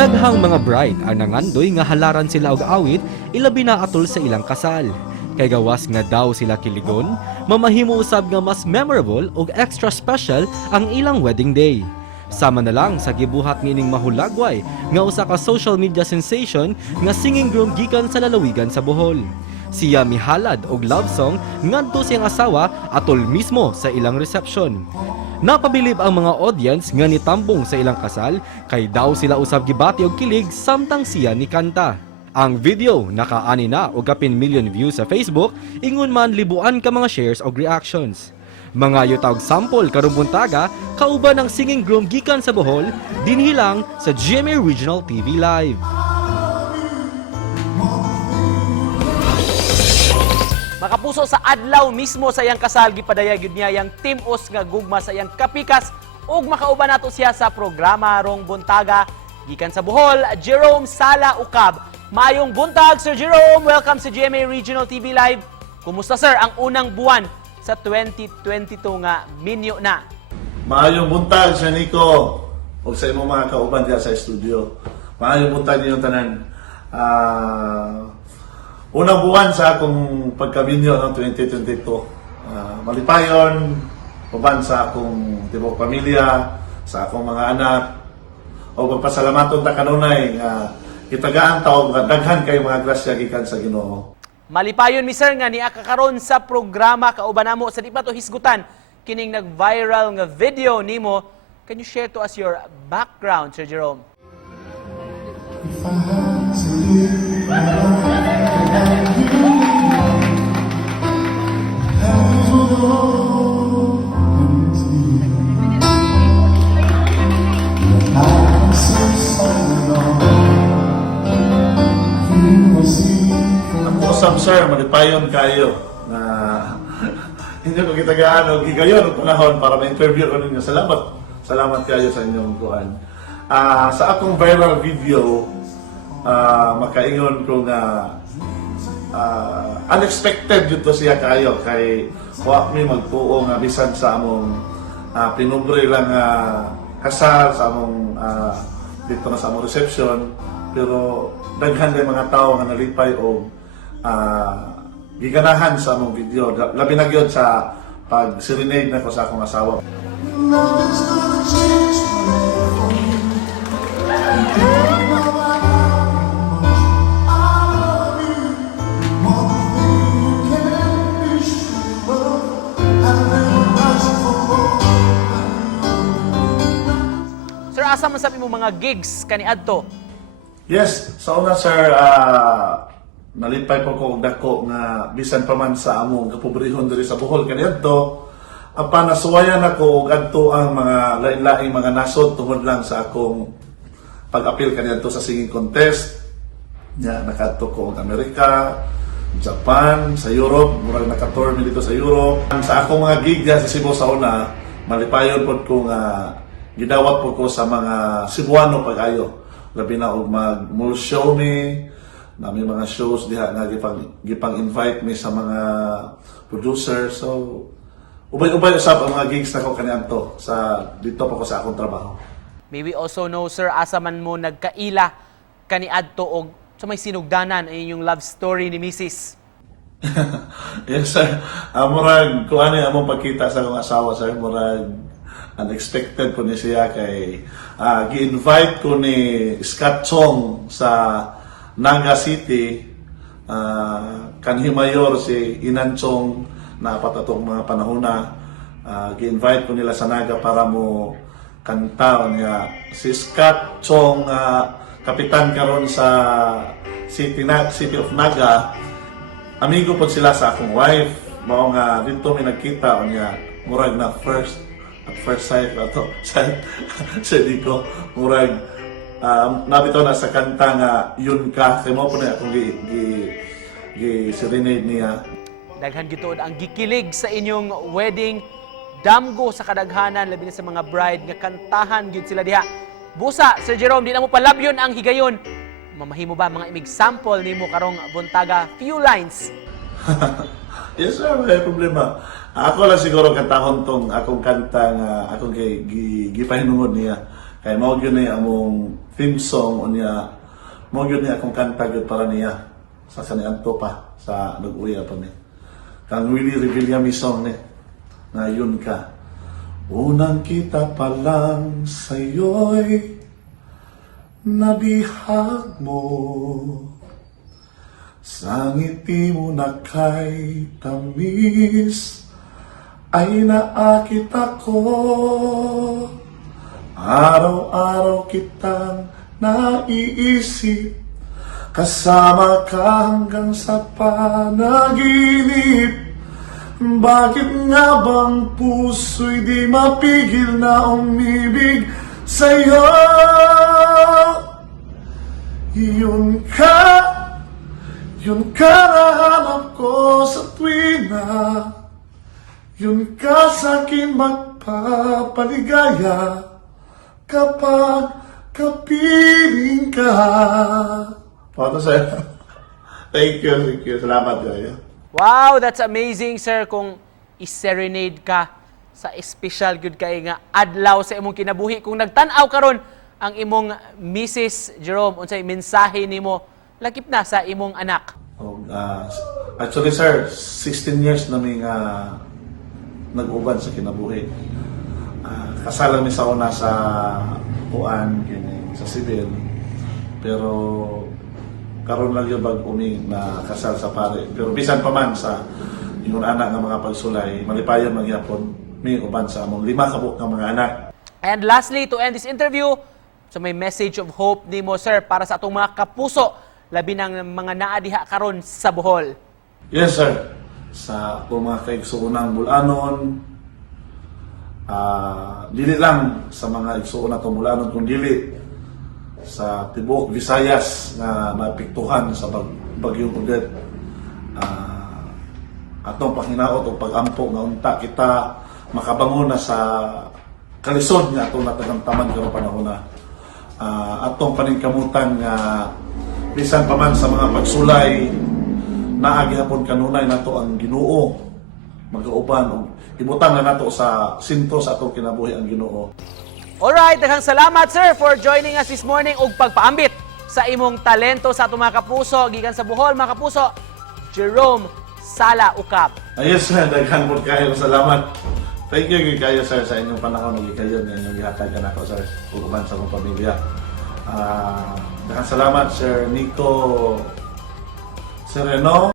Daghang mga bride ang nangandoy nga halaran sila og awit ilabi na atol sa ilang kasal. Kay gawas nga daw sila kiligon, mamahimo usab nga mas memorable ug extra special ang ilang wedding day. Sama na lang sa gibuhat nining mahulagway nga usa ka social media sensation nga singing groom gikan sa lalawigan sa Bohol. Siya mihalad og love song ngadto siyang asawa atol mismo sa ilang reception. Napabilib ang mga audience nga nitambong sa ilang kasal kay daw sila usab gibati og kilig samtang siya ni kanta. Ang video nakaani na og kapin million views sa Facebook, ingon man libuan ka mga shares og reactions. Mga yutawg sample karong buntaga kauban ng singing groom gikan sa Bohol dinhi lang sa GMA Regional TV Live. Makapuso sa adlaw mismo sa iyang kasal gipadaya gyud niya yang Team Us nga gugma sa iyang kapikas ug makauban nato siya sa programa rong buntaga gikan sa Bohol, Jerome Sala Ukab. Maayong buntag Sir Jerome, welcome sa GMA Regional TV Live. Kumusta sir ang unang buwan sa 2022 nga minyo na? Maayong buntag sa Nico o sa imong mga kauban diya sa studio. Maayong buntag ninyong tanan. Unang buwan sa akong pagkaminyo ng 2022. Malipayon, uban sa akong tibok pamilya, sa akong mga anak, o pagpasalamaton ta kanunay nga kitagaan taog nga daghan kay mga grasya gikan sa Ginoo. Malipayon mi sir nga niya kakaron sa programa kauban namo sa di pa to hisgutan kining nag-viral nga video nimo. Can you share to us your background Sir Jerome? Usap sir, malipayon kayo na hindi ko kitagaan o gigayon ang panahon para ma-interview ko ninyo. Salamat kayo sa inyong kuhan. Sa akong viral video, makaingon ko nga unexpected dito siya kayo kay huwag mi magtuo nga bisan sa among pinubre lang kasal sa among dito na sa among reception, pero daghan din mga tao nga nalipay o giganahan sa among video. Labi na gyud sa pag-serenade na ko sa akong asawa. Sir, asa man sabi mo mga gigs kaniadto? Yes, sa una sir, nalipay po ko og dako nga bisan pa man sa among kapobrehon diri sa Bohol kaniadto, apan nasuwayan ako og adto ang mga lain-laing mga nasod tungod lang sa akong pag-apil kaniadto sa singing contest. Nakadto ko og Amerika, Japan, sa Europe, murag naka-tour mi dito sa Europe. Sa akong mga gig sa Cebu sa una, malipayon pod ko nga gidawat po ko sa mga Cebuano pag-ayo. Labi na og mag-mall show mi, na may mga shows diha nga gipang-invite mi sa mga producers. So, ubay-ubay usab ang mga gigs na ko kaniadto sa dito pa ko sa akong trabaho. May we also know sir, asa man mo nagkaila kaniadto og sa may sinugdanan ay inyong love story ni Mrs. Yes sir, murag kuan ni among pagkita sa akong asawa sir, murag unexpected po ni siya kay gi-invite ko ni Scott Chong sa Naga City, kanhi mayor si Inan Chong na patatong mga panahona. Gi-invite ko nila sa Naga para mo kanta niya. Si Scott Chong, kapitan karon sa City of Naga, amigo po sila sa akong wife. Mao nga dito may nagkita niya, murag na at first sight na to sa Dico, murag nabito na sa kanta nga yun ka, kaya mo po na akong serenade niya. Daghan gituod ang gikilig sa inyong wedding, damgo sa kadaghanan labi na sa mga bride nga kantahan gyud sila diha. Busa Sir Jerome, di na mo palabyon ang higayon. Mamahimo ba mga imig sample nimo karong buntaga, few lines? Yes sir, may problema. Ako lang siguro kantahon tong akong kanta nga akong gipahinungod niya. Kaya mao gyud ni among theme song unya, mao gyud ni akong kanta gyud para niya sa kaniadto pa sa nag-uya pa ni. Kang Willie Revilla mi song ni nga yun ka. Unang kita pa lang sa'yo'y nabihag mo. Sa ngiti mo na kay tamis ay naakit ako. Araw-araw kitang naiisip, kasama ka hanggang sa panaginip. Bakit nga bang puso'y di mapigil na umibig sa'yo? Yun ka nahanap ko sa tuwina. Yun ka sa'kin magpapaligaya kapag kapiling ka. Paano sa'yo? Thank you. Salamat kayo. Wow, that's amazing, sir, kung i-serenade ka sa special good kay nga adlaw sa imong kinabuhi. Kung nagtan-aw karon ang imong Mrs. Jerome, unsay mensahe nimo lakip na sa imong anak? Actually, sir, 16 years na may nag-uban sa kinabuhi. Kasal mi sa una sa Puan, sa civil. Pero karon lang yung bag-umi na kasal sa pare. Pero bisan pa man sa yung anak ng mga pagsulay, malipayon magyapon, may uban sa among 5 kabuk ng mga anak. And lastly, to end this interview, so may message of hope nimo, sir, para sa atong mga kapuso, labi ng mga naadiha karon sa Bohol. Yes, sir. Sa atong mga kaigsuunang Bulanon, dili lang sa mga igsuon natong Bulanon, kung dili sa tibuok Visayas na napiktuhan sa bagyong Odette. Atong panginaot o pag-ampo nga unta kita makabangon na sa kalisod nga atong natagamtaman karong panahon na. Atong paningkamutan nga bisan pa man sa mga pagsulay naagihapon kanunay nato ang Ginoo magauban og ibutang na nato sa sentro sa atong kinabuhi ang Ginoo. Alright, daghang salamat, sir, for joining us this morning ug pagpaambit sa imong talento sa atong mga kapuso gikan sa Bohol, mga kapuso. Jerome Sala Ukap. Yes, sir, daghang po kayo salamat. Thank you kayo, sir, sa inyong panahon ug kayo nga inyong gihatag kanako, sir, ug uban sa akong pamilya. Daghang salamat, Sir Nico Sereno.